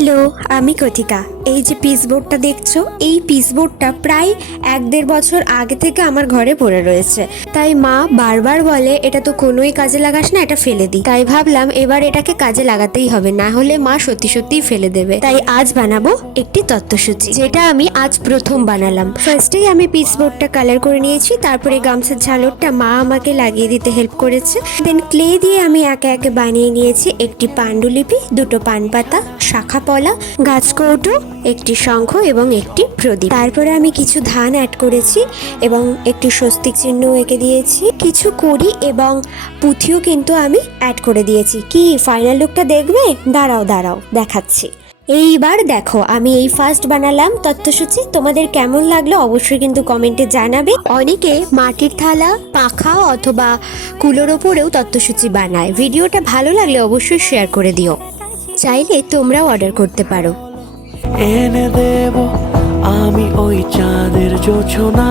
Hello, আমি কথিকা। এই যে পিসবোর্ডটা দেখছো, এই পিসবোর্ডটা প্রায় 1-1.5 বছর আগে থেকে আমার ঘরে পড়ে রয়েছে। তাই মা বারবার বলে এটা তো কোনোই কাজে লাগাস না, এটা ফেলে দিই। তাই ভাবলাম এবার এটাকে কাজে লাগাতেই হবে, না হলে মা সত্যি সত্যিই ফেলে দেবে। তাই আজ বানাবো একটি তত্ত্বসূচি, যেটা আমি আজ প্রথম বানালাম। ফার্স্টেই আমি পিসবোর্ডটা কালার করে নিয়েছি, তারপরে গামছার ঝালরটা মা আমাকে লাগিয়ে দিতে হেল্প করেছে। দেন ক্লে দিয়ে আমি একে একে বানিয়ে নিয়েছি একটি পাণ্ডুলিপি, দুটো পান পাতা, শাখা পলা, গাছকৌটো, একটি শঙ্খ এবং একটি প্রদীপ। তারপরে আমি কিছু ধান অ্যাড করেছি এবং একটি স্বস্তিক চিহ্ন এঁকে দিয়েছি। কিছু কড়ি এবং পুঁথিও কিন্তু আমি অ্যাড করে দিয়েছি। কি ফাইনাল লুকটা দেখবে? দাঁড়াও দেখাচ্ছি। এইবার দেখো, আমি এই ফার্স্ট বানালাম তত্ত্বসূচি। তোমাদের কেমন লাগলো অবশ্যই কিন্তু কমেন্টে জানাবে। অনেকে মাটির থালা, পাখা অথবা কুলোর ওপরেও তত্ত্বসূচি বানায়। ভিডিওটা ভালো লাগলে অবশ্যই শেয়ার করে দিও। চাইলে তোমরাও অর্ডার করতে পারো। এনে দেব আমি ওই চাঁদের জোছনা।